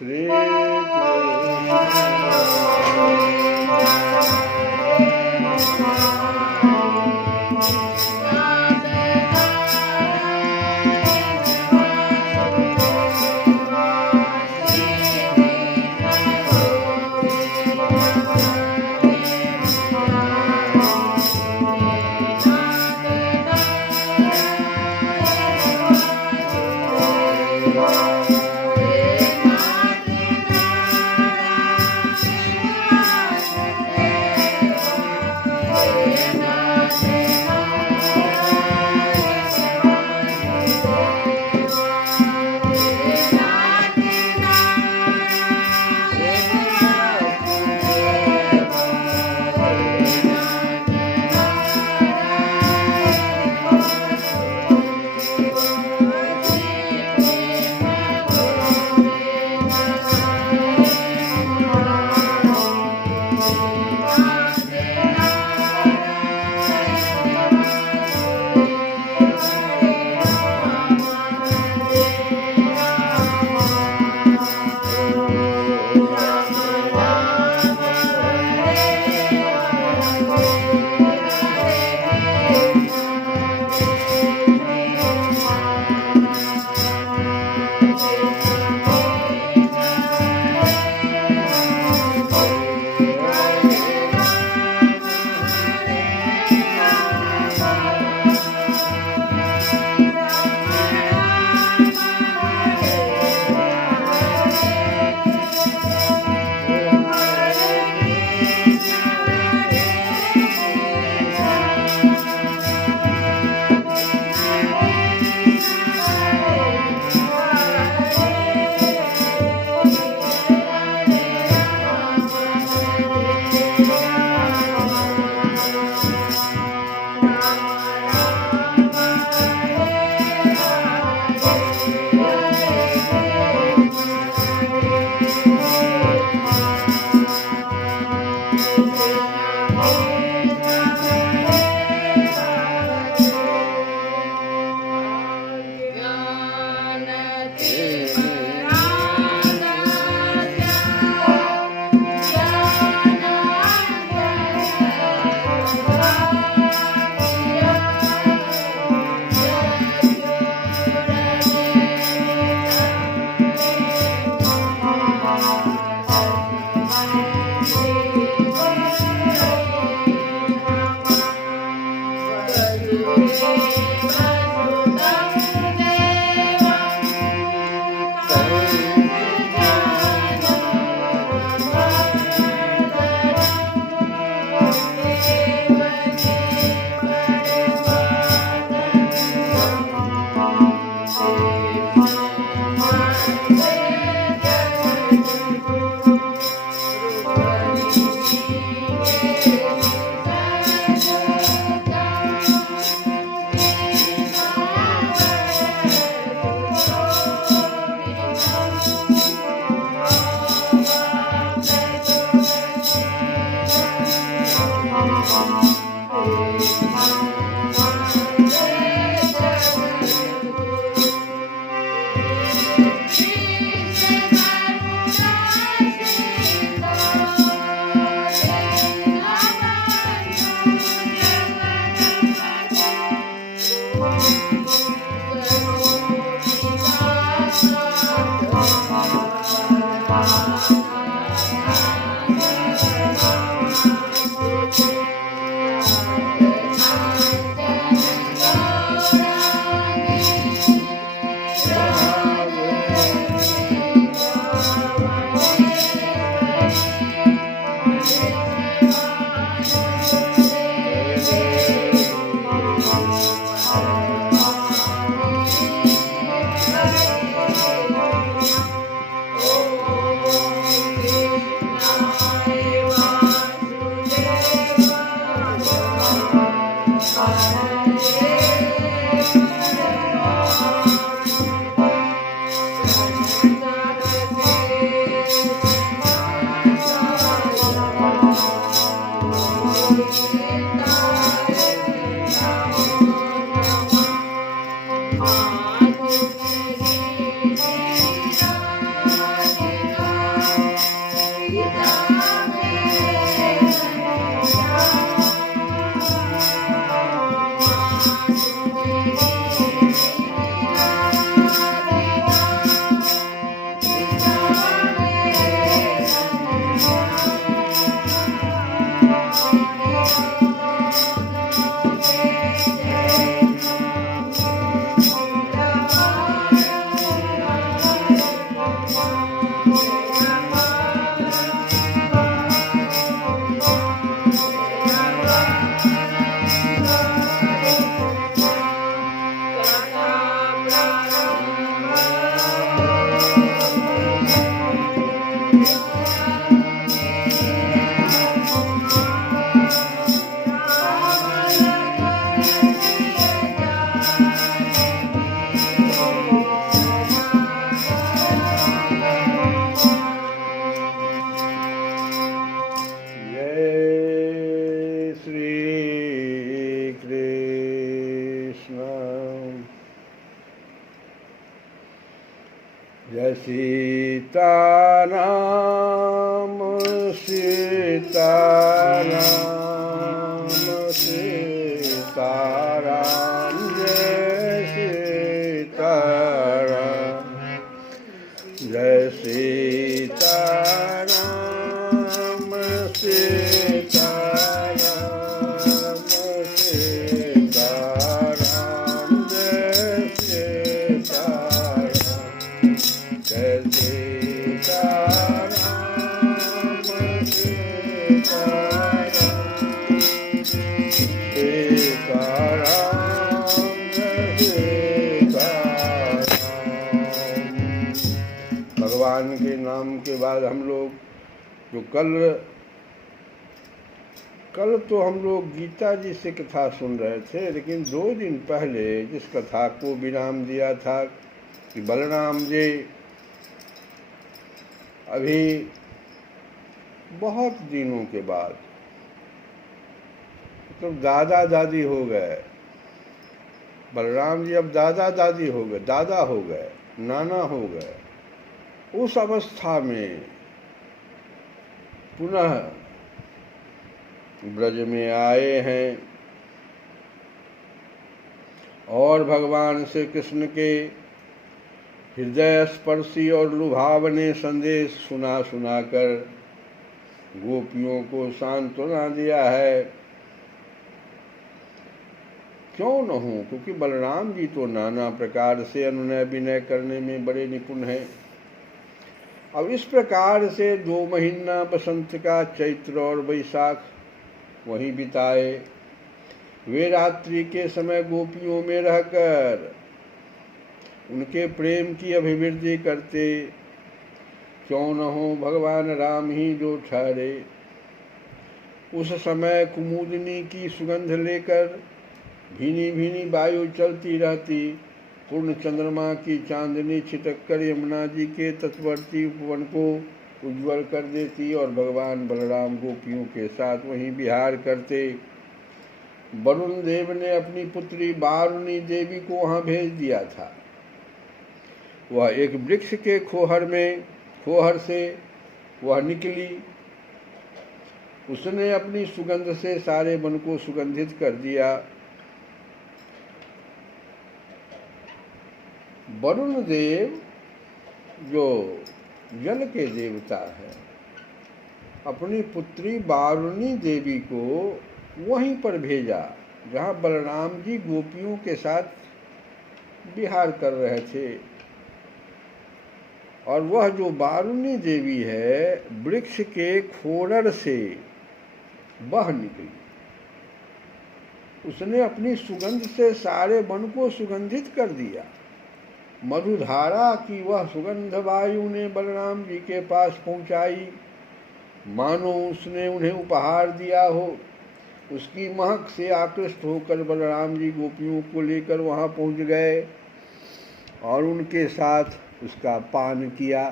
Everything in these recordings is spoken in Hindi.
Hare जय सीताराम सीताराम सीताराम जय सीताराम जय सीताराम सीताराम सीताराम जय सीताराम जय सीताराम भगवान के नाम के बाद हम लोग जो कल तो हम लोग गीता जी से कथा सुन रहे थे, लेकिन 2 दिन पहले जिस कथा को विराम दिया था कि बलराम जी अभी बहुत दिनों के बाद तो दादा दादी हो गए। बलराम जी अब दादा दादी हो गए, दादा हो गए, नाना हो गए। उस अवस्था में पुनः ब्रज में आए हैं और भगवान श्री कृष्ण के हृदय स्पर्शी और लुभावने संदेश सुनाकर गोपियों को सांत्वना दिया है। क्यों न हो, क्योंकि बलराम जी तो नाना प्रकार से अनुनय विनय करने में बड़े निपुण हैं। अब इस प्रकार से 2 महीना बसंत का चैत्र और वैशाख वहीं बिताए। वे रात्रि के समय गोपियों में रहकर उनके प्रेम की अभिवृद्धि करते। क्यों न हो, भगवान राम ही जो ठहरे। उस समय कुमुदिनी की सुगंध लेकर भीनी भीनी वायु चलती रहती। पूर्ण चंद्रमा की चांदनी छिटक कर यमुना जी के तटवर्ती उपवन को उज्ज्वल कर देती और भगवान बलराम गोपियों के साथ वहीं विहार करते। वरुण देव ने अपनी पुत्री वारुणी देवी को वहां भेज दिया था। वह एक वृक्ष के खोहर से वह निकली। उसने अपनी सुगंध से सारे वन को सुगंधित कर दिया। वरुण देव जो जल के देवता है, अपनी पुत्री वारुणी देवी को वहीं पर भेजा जहाँ बलराम जी गोपियों के साथ विहार कर रहे थे। और वह जो वारुणी देवी है, वृक्ष के खोरड़ से वह निकली। उसने अपनी सुगंध से सारे वन को सुगंधित कर दिया। मधुधारा की वह सुगंध वायु ने बलराम जी के पास पहुंचाई, मानो उसने उन्हें उपहार दिया हो। उसकी महक से आकृष्ट होकर बलराम जी गोपियों को लेकर वहां पहुंच गए और उनके साथ उसका पान किया।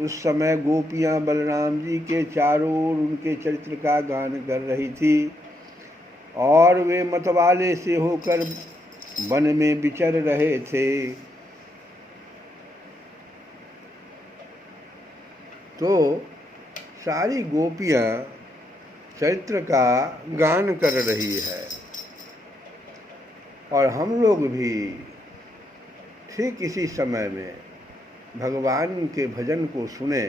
उस समय गोपियां बलराम जी के चारों ओर उनके चरित्र का गान कर रही थी और वे मतवाले से होकर वन में विचर रहे थे। तो सारी गोपियां चरित्र का गान कर रही है और हम लोग भी ठीक इसी समय में भगवान के भजन को सुने,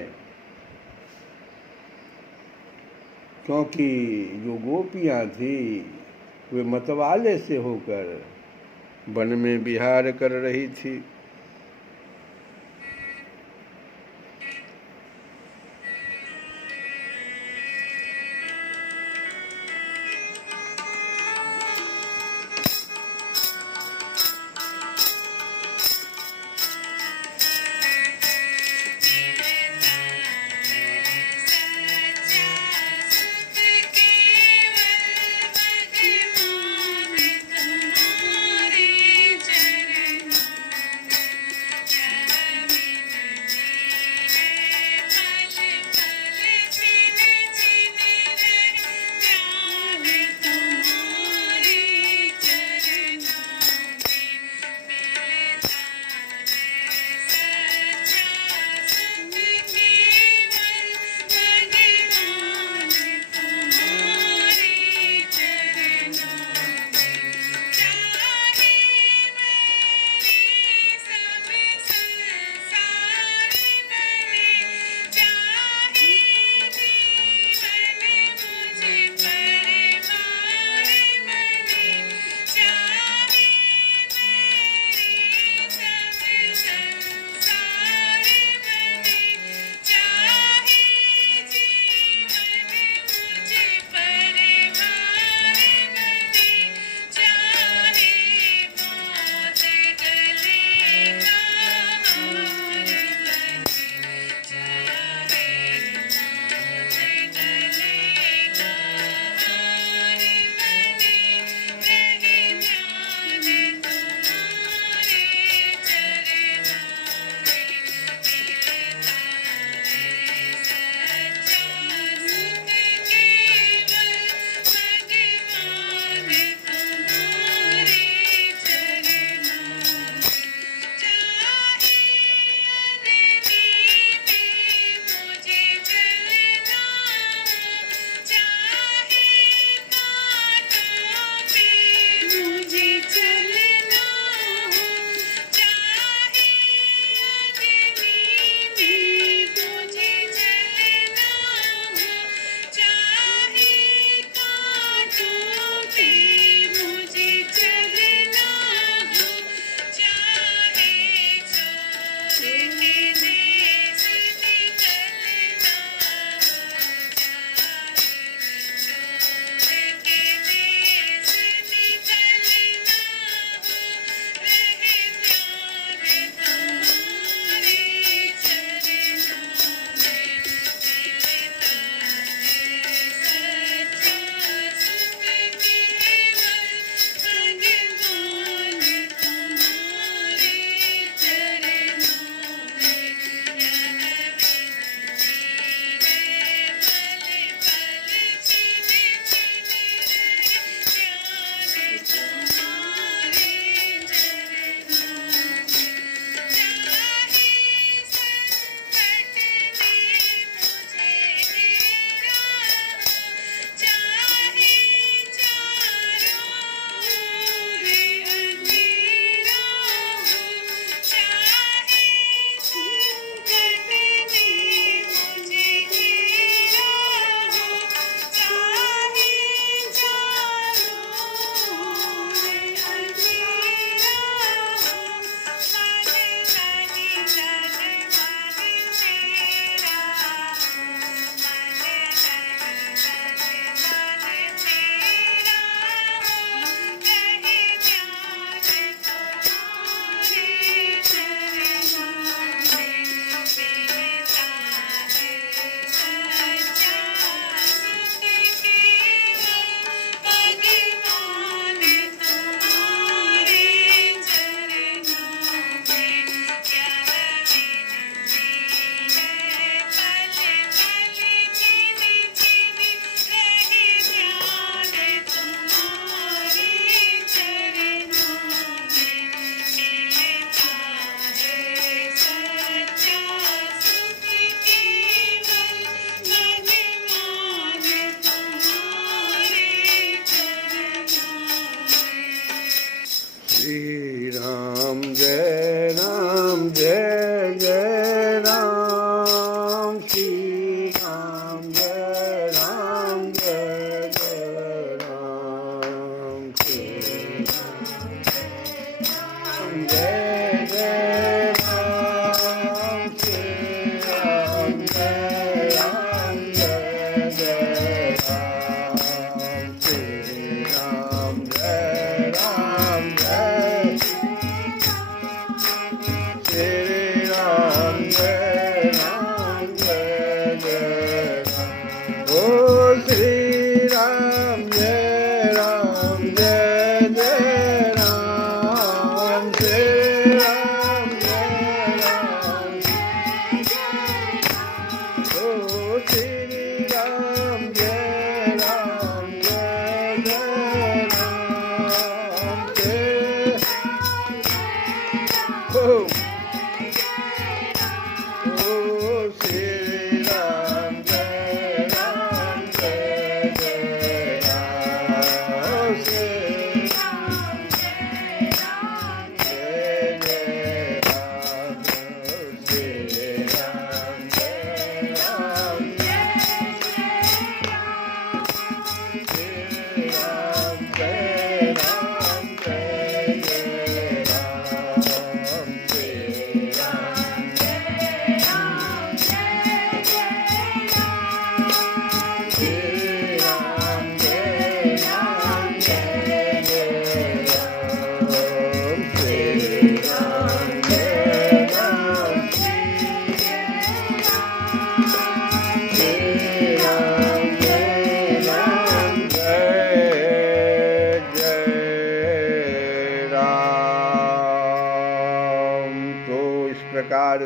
क्योंकि जो गोपियां थी वे मतवाले से होकर वन में विहार कर रही थी।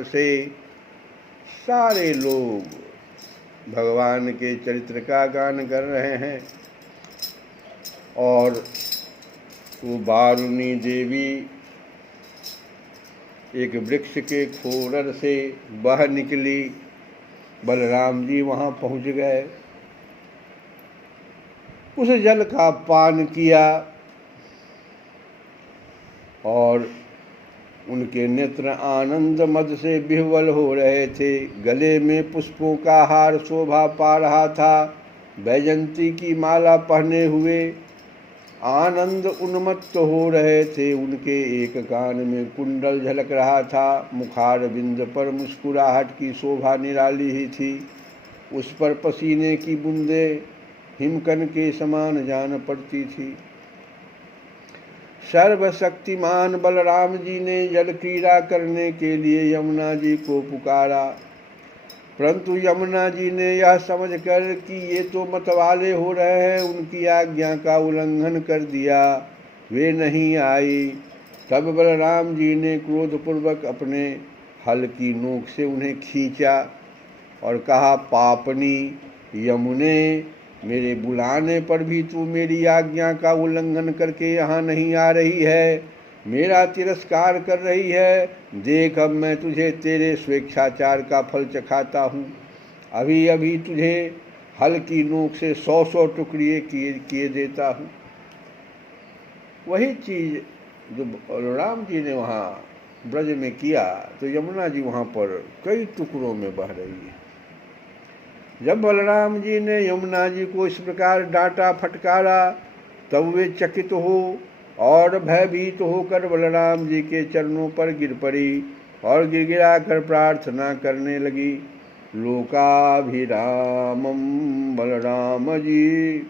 प्रकार से सारे लोग भगवान के चरित्र का गान कर रहे हैं। और वो वारुणी देवी एक वृक्ष के खोरर से बाहर निकली। बलराम जी वहाँ पहुँच गए, उस जल का पान किया और उनके नेत्र आनंद मद से विह्वल हो रहे थे। गले में पुष्पों का हार शोभा पा रहा था। वैजंती की माला पहने हुए आनंद उन्मत्त हो रहे थे। उनके एक कान में कुंडल झलक रहा था। मुखार बिंद पर मुस्कुराहट की शोभा निराली ही थी। उस पर पसीने की बूंदें हिमकण के समान जान पड़ती थी। सर्वशक्तिमान बलराम जी ने जल क्रीड़ा करने के लिए यमुना जी को पुकारा, परंतु यमुना जी ने यह समझकर कि ये तो मतवाले हो रहे हैं, उनकी आज्ञा का उल्लंघन कर दिया। वे नहीं आई। तब बलराम जी ने क्रोधपूर्वक अपने हल की नोक से उन्हें खींचा और कहा, पापनी यमुने, मेरे बुलाने पर भी तू मेरी आज्ञा का उल्लंघन करके यहाँ नहीं आ रही है, मेरा तिरस्कार कर रही है। देख, अब मैं तुझे तेरे स्वेच्छाचार का फल चखाता हूँ। अभी अभी तुझे हल की नोक से 100 टुकड़े किए देता हूँ। वही चीज़ जो बलराम जी ने वहाँ ब्रज में किया, तो यमुना जी वहाँ पर कई टुकड़ों में बह रही है। जब बलराम जी ने यमुना जी को इस प्रकार डांटा फटकारा, तब वे चकित हो और भयभीत होकर बलराम जी के चरणों पर गिर पड़ी और गिड़गिड़ा कर प्रार्थना करने लगी। लोकाभिरामम बलराम जी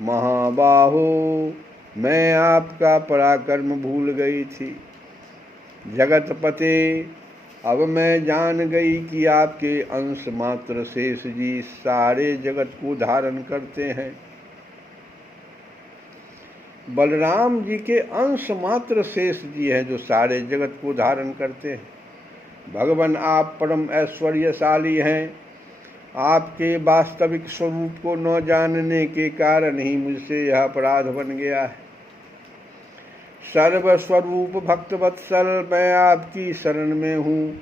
महाबाहो, मैं आपका पराक्रम भूल गई थी। जगतपते, अब मैं जान गई कि आपके अंश मात्र शेष जी सारे जगत को धारण करते हैं। बलराम जी के अंश मात्र शेष जी हैं जो सारे जगत को धारण करते हैं। भगवान, आप परम ऐश्वर्यशाली हैं। आपके वास्तविक स्वरूप को न जानने के कारण ही मुझसे यह अपराध बन गया है। सर्वस्वरूप भक्तवत्सल, मैं आपकी शरण में हूँ।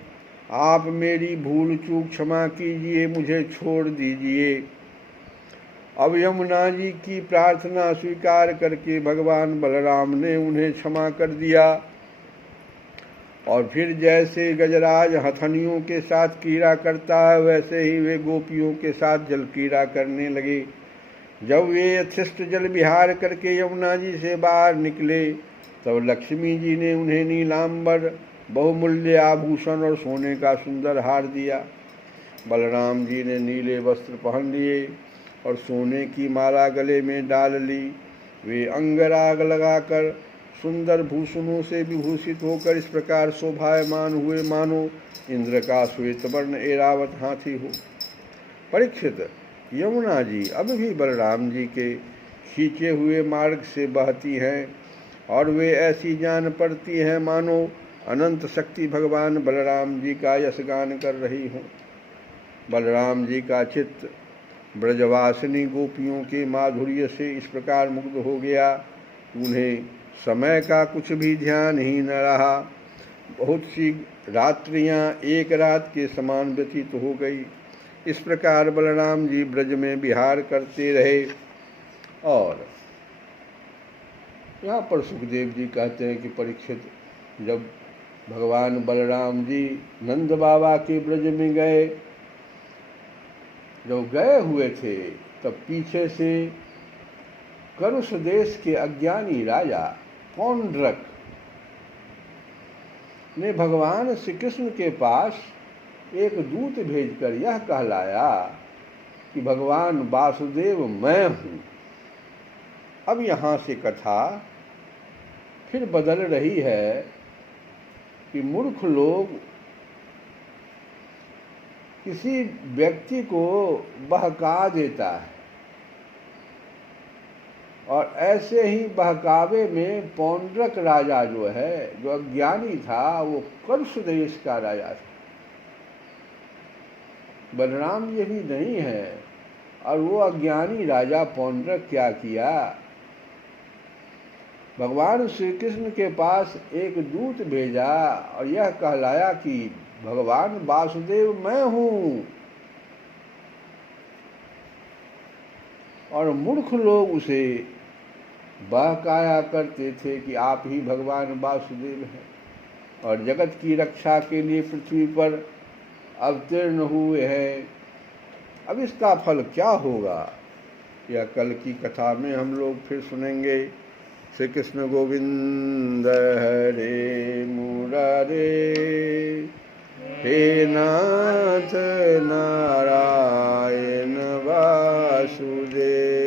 आप मेरी भूल चूक क्षमा कीजिए, मुझे छोड़ दीजिए। अब यमुना जी की प्रार्थना स्वीकार करके भगवान बलराम ने उन्हें क्षमा कर दिया और फिर जैसे गजराज हथनियों के साथ क्रीड़ा करता है, वैसे ही वे गोपियों के साथ जल क्रीड़ा करने लगे। जब वे यथेष्ट जल विहार करके यमुना जी से बाहर निकले, तब लक्ष्मी जी ने उन्हें नीलांबर, बहुमूल्य आभूषण और सोने का सुंदर हार दिया। बलराम जी ने नीले वस्त्र पहन लिए और सोने की माला गले में डाल ली। वे अंगराग लगाकर सुंदर भूषणों से विभूषित होकर इस प्रकार शोभायमान हुए मानो इंद्र का श्वेत वर्ण ऐरावत हाथी हो। परीक्षित, यमुना जी अब भी बलराम जी के खींचे हुए मार्ग से बहती हैं और वे ऐसी जान पड़ती हैं मानो अनंत शक्ति भगवान बलराम जी का यशगान कर रही हों। बलराम जी का चित्त ब्रजवासिनी गोपियों के माधुर्य से इस प्रकार मुग्ध हो गया, उन्हें समय का कुछ भी ध्यान ही न रहा। बहुत सी रात्रियां एक रात के समान व्यतीत हो गई। इस प्रकार बलराम जी ब्रज में विहार करते रहे। और यहाँ पर सुखदेव जी कहते हैं कि परीक्षित, जब भगवान बलराम जी नंद बाबा के ब्रज में गए, जब गए हुए थे, तब पीछे से करुष देश के अज्ञानी राजा पौंड्रक ने भगवान श्री कृष्ण के पास एक दूत भेजकर यह कहलाया कि भगवान वासुदेव मैं हूँ। अब यहाँ से कथा फिर बदल रही है कि मूर्ख लोग किसी व्यक्ति को बहका देता है और ऐसे ही बहकावे में पौंड्रक राजा जो है, जो अज्ञानी था, वो करुष देश का राजा था। बलराम जी भी नहीं है। और वो अज्ञानी राजा पौंड्रक क्या किया, भगवान श्री कृष्ण के पास एक दूत भेजा और यह कहलाया कि भगवान वासुदेव मैं हूँ। और मूर्ख लोग उसे बहकाया करते थे कि आप ही भगवान वासुदेव हैं और जगत की रक्षा के लिए पृथ्वी पर अवतीर्ण हुए हैं। अब इसका फल क्या होगा, यह कल की कथा में हम लोग फिर सुनेंगे। श्री कृष्ण गोविंद हरे मुरारे, हे नाथ नारायण वासुदेव।